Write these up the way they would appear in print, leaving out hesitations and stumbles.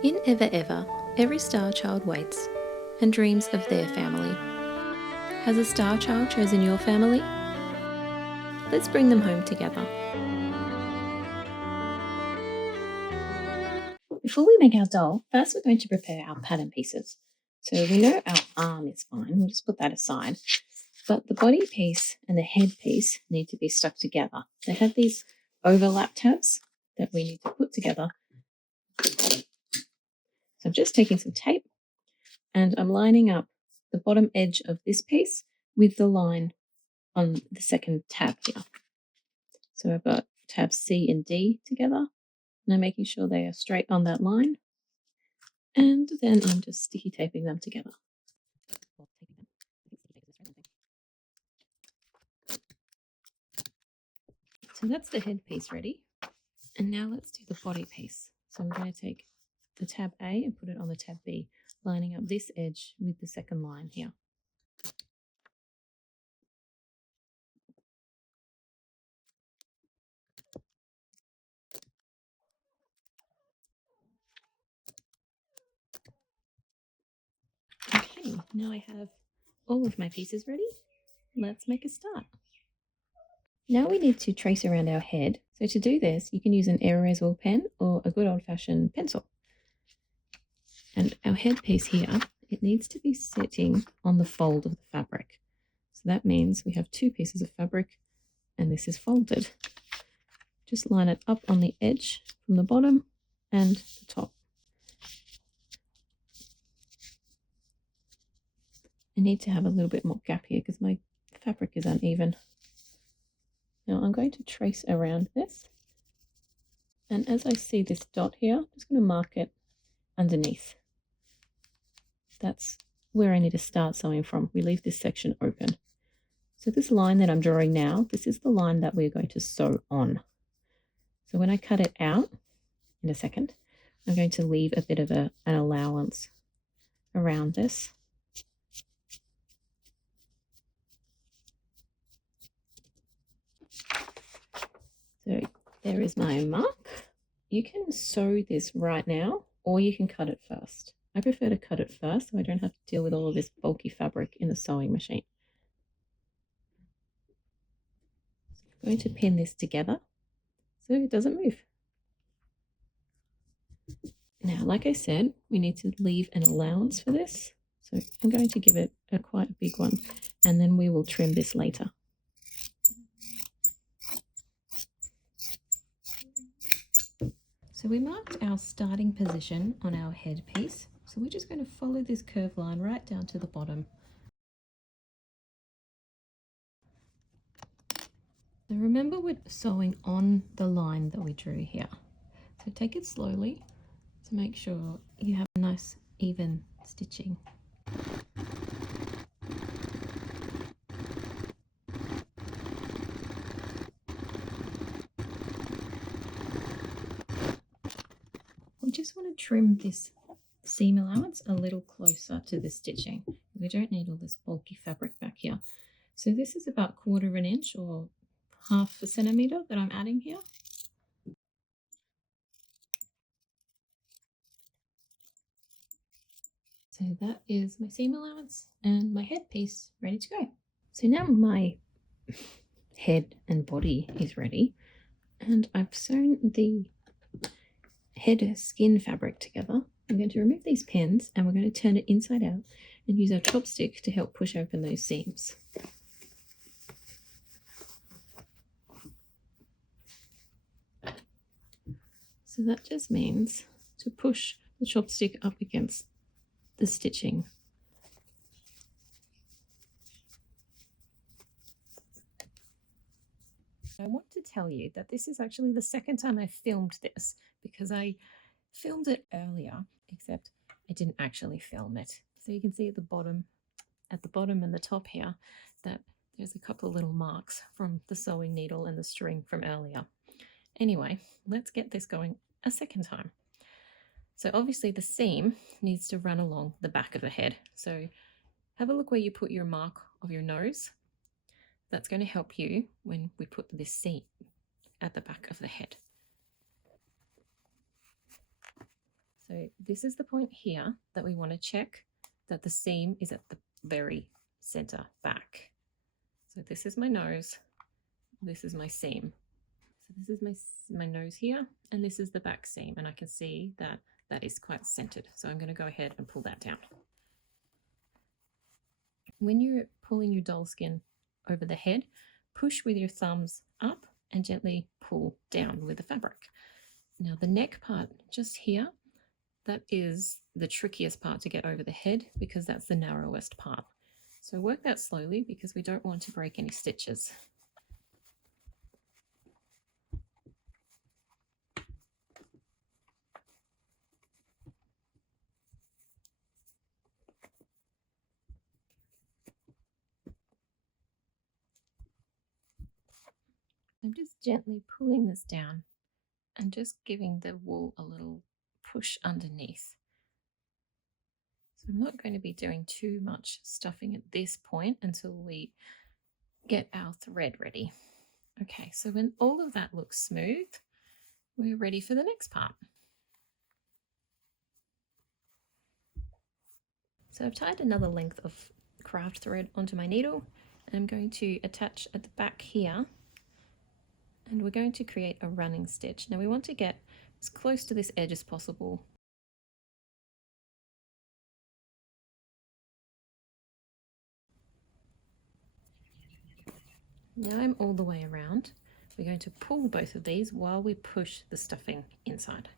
In EverEver, every star child waits and dreams of their family. Has a star child chosen your family? Let's bring them home together. Before we make our doll, first we're going to prepare our pattern pieces. So we know our arm is fine, we'll just put that aside. But the body piece and the head piece need to be stuck together. They have these overlap tabs that we need to put together. So I'm just taking some tape and I'm lining up the bottom edge of this piece with the line on the second tab here. So I've got tabs C and D together, and I'm making sure they are straight on that line. And then I'm just sticky taping them together. So that's the head piece ready. And now let's do the body piece. So I'm going to take the tab A and put it on the tab B, lining up this edge with the second line here. Okay, now I have all of my pieces ready. Let's make a start. Now we need to trace around our head. So to do this, you can use an EverEver pen or a good old-fashioned pencil. And our head piece here, it needs to be sitting on the fold of the fabric. So that means we have two pieces of fabric and this is folded. Just line it up on the edge from the bottom and the top. I need to have a little bit more gap here because my fabric is uneven. Now I'm going to trace around this. And as I see this dot here, I'm just going to mark it underneath. That's where I need to start sewing from. We leave this section open. So this line that I'm drawing now, this is the line that we're going to sew on. So when I cut it out in a second, I'm going to leave a bit of an allowance around this. So there is my mark. You can sew this right now, or you can cut it first. I prefer to cut it first so I don't have to deal with all of this bulky fabric in the sewing machine. I'm going to pin this together so it doesn't move. Now, like I said, we need to leave an allowance for this. So I'm going to give it a quite big one, and then we will trim this later. So we marked our starting position on our head piece. So we're just going to follow this curved line right down to the bottom. So remember, we're sewing on the line that we drew here. So take it slowly to make sure you have a nice even stitching. We just want to trim this seam allowance a little closer to the stitching. We don't need all this bulky fabric back here. So this is about 1/4 inch or 1/2 centimeter that I'm adding here. So that is my seam allowance and my head piece ready to go. So now my head and body is ready, and I've sewn the head skin fabric together. I'm going to remove these pins and we're going to turn it inside out and use our chopstick to help push open those seams. So that just means to push the chopstick up against the stitching. I want to tell you that this is actually the second time I filmed this, because I filmed it earlier, except I didn't actually film it. So you can see at the bottom and the top here that there's a couple of little marks from the sewing needle and the string from earlier. Anyway, let's get this going a second time. So obviously the seam needs to run along the back of the head. So have a look where you put your mark of your nose. That's going to help you when we put this seam at the back of the head. So this is the point here that we want to check that the seam is at the very center back. So this is my nose, this is my seam. So this is my nose here, and this is the back seam, and I can see that that is quite centered. So I'm going to go ahead and pull that down. When you're pulling your doll skin over the head, push with your thumbs up and gently pull down with the fabric. Now the neck part just here, that is the trickiest part to get over the head because that's the narrowest part. So work that slowly because we don't want to break any stitches. I'm just gently pulling this down and just giving the wool a little push underneath. So I'm not going to be doing too much stuffing at this point until we get our thread ready. Okay, so when all of that looks smooth, we're ready for the next part. So I've tied another length of craft thread onto my needle, and I'm going to attach at the back here, and we're going to create a running stitch. Now we want to get as close to this edge as possible. Now I'm all the way around. We're going to pull both of these while we push the stuffing inside.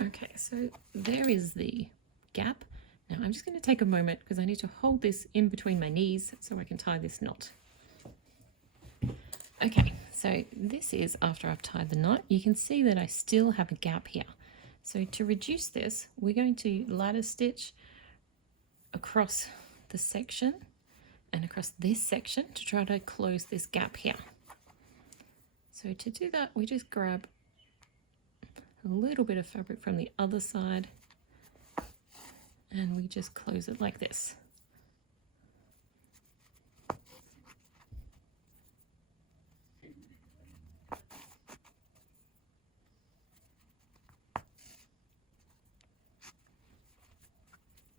Okay, so there is the gap. Now I'm just going to take a moment because I need to hold this in between my knees so I can tie this knot. Okay, so this is after I've tied the knot. You can see that I still have a gap here. So to reduce this, we're going to ladder stitch across the section and across this section to try to close this gap here. So to do that, we just grab a little bit of fabric from the other side and we just close it like this.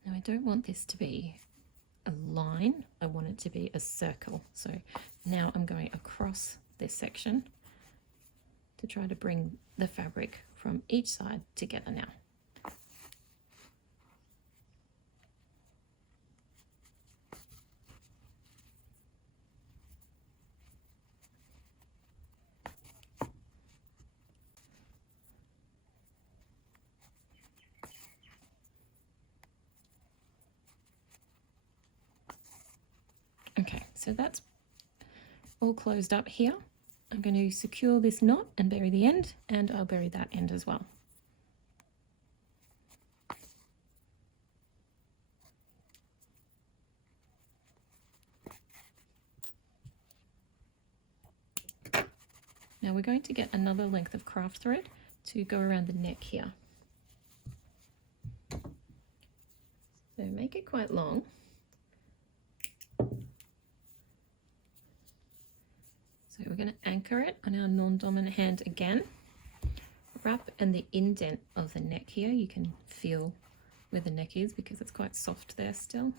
Now I don't want this to be a line, I want it to be a circle. So now I'm going across this section to try to bring the fabric from each side together now. Okay, so that's all closed up here. I'm going to secure this knot and bury the end, and I'll bury that end as well. Now we're going to get another length of craft thread to go around the neck here. So make it quite long. So we're going to anchor it on our non-dominant hand again. Wrap and the indent of the neck here, you can feel where the neck is because it's quite soft there still.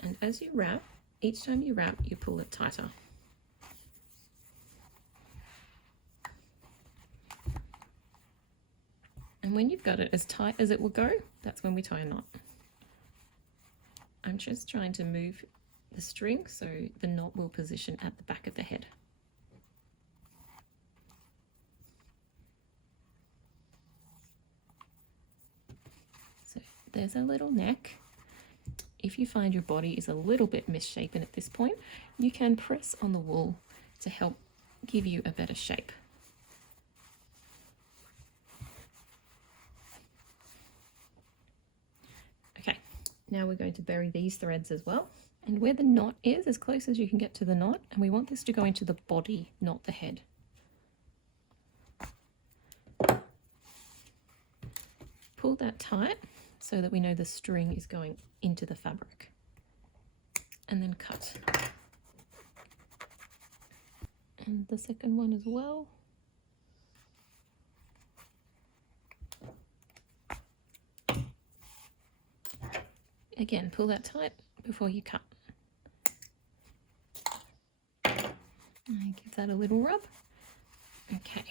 And as you wrap, each time you wrap, you pull it tighter. And when you've got it as tight as it will go, that's when we tie a knot. I'm just trying to move the string so the knot will position at the back of the head. So there's our little neck. If you find your body is a little bit misshapen at this point, you can press on the wool to help give you a better shape. Okay, now we're going to bury these threads as well. And where the knot is, as close as you can get to the knot, and we want this to go into the body, not the head. Pull that tight so that we know the string is going into the fabric. And then cut. And the second one as well. Again, pull that tight before you cut. And give that a little rub. Okay,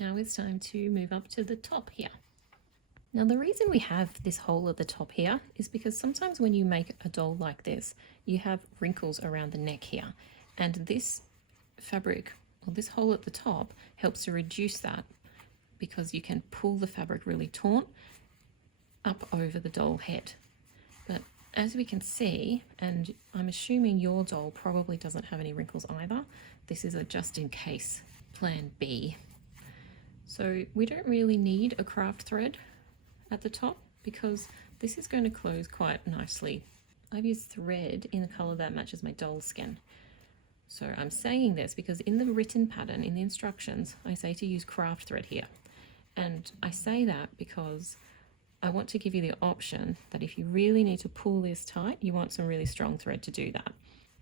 now it's time to move up to the top here. Now the reason we have this hole at the top here is because sometimes when you make a doll like this, you have wrinkles around the neck here. And this fabric, or this hole at the top, helps to reduce that because you can pull the fabric really taut up over the doll head. But as we can see, and I'm assuming your doll probably doesn't have any wrinkles either, this is a just in case plan B. So we don't really need a craft thread at the top because this is going to close quite nicely. I've used thread in the color that matches my doll skin. So I'm saying this because in the written pattern, in the instructions, I say to use craft thread here. And I say that because I want to give you the option that if you really need to pull this tight, you want some really strong thread to do that.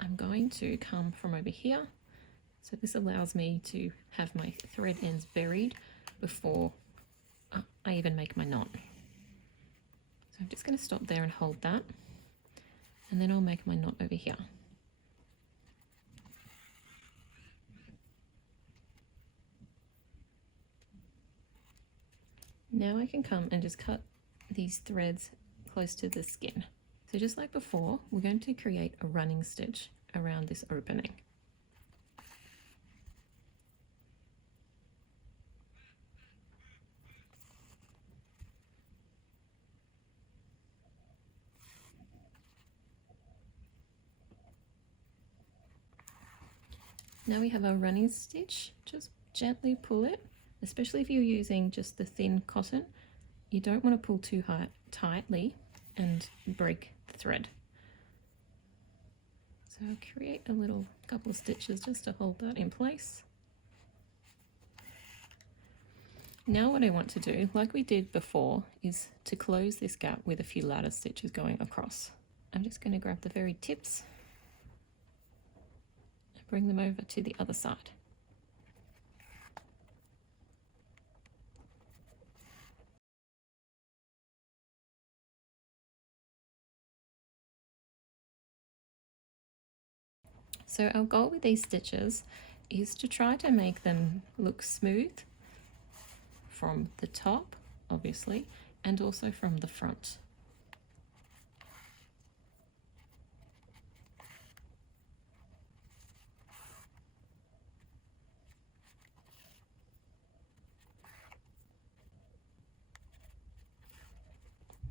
I'm going to come from over here. So this allows me to have my thread ends buried before I even make my knot. So I'm just going to stop there and hold that. And then I'll make my knot over here. Now I can come and just cut these threads close to the skin. So just like before, we're going to create a running stitch around this opening. Now we have our running stitch. Just gently pull it, especially if you're using just the thin cotton. You don't want to pull too tightly and break the thread. So I'll create a little couple of stitches just to hold that in place. Now what I want to do, like we did before, is to close this gap with a few ladder stitches going across. I'm just going to grab the very tips and bring them over to the other side. So our goal with these stitches is to try to make them look smooth from the top, obviously, and also from the front.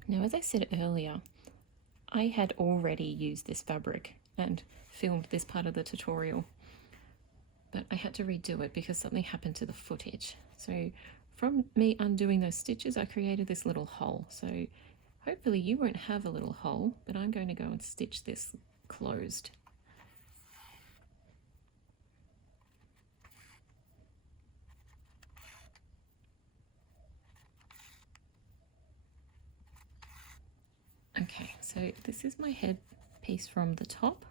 Now, as I said earlier, I had already used this fabric and filmed this part of the tutorial, but I had to redo it because something happened to the footage. So from me undoing those stitches, I created this little hole. So hopefully you won't have a little hole, but I'm going to go and stitch this closed. Okay, so this is my head piece from the top,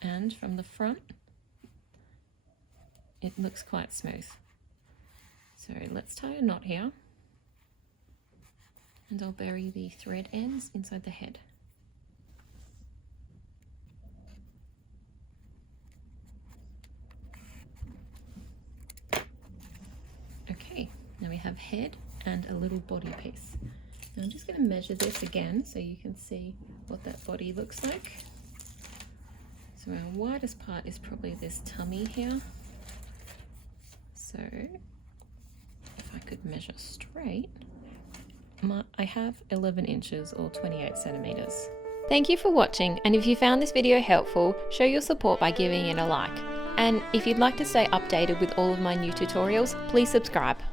and from the front it looks quite smooth. So let's tie a knot here, and I'll bury the thread ends inside the head. Okay, now we have head and a little body piece. Now I'm just going to measure this again so you can see what that body looks like. So our widest part is probably this tummy here. So if I could measure straight, I have 11 inches or 28 centimeters. Thank you for watching, and if you found this video helpful, show your support by giving it a like. And if you'd like to stay updated with all of my new tutorials, please subscribe.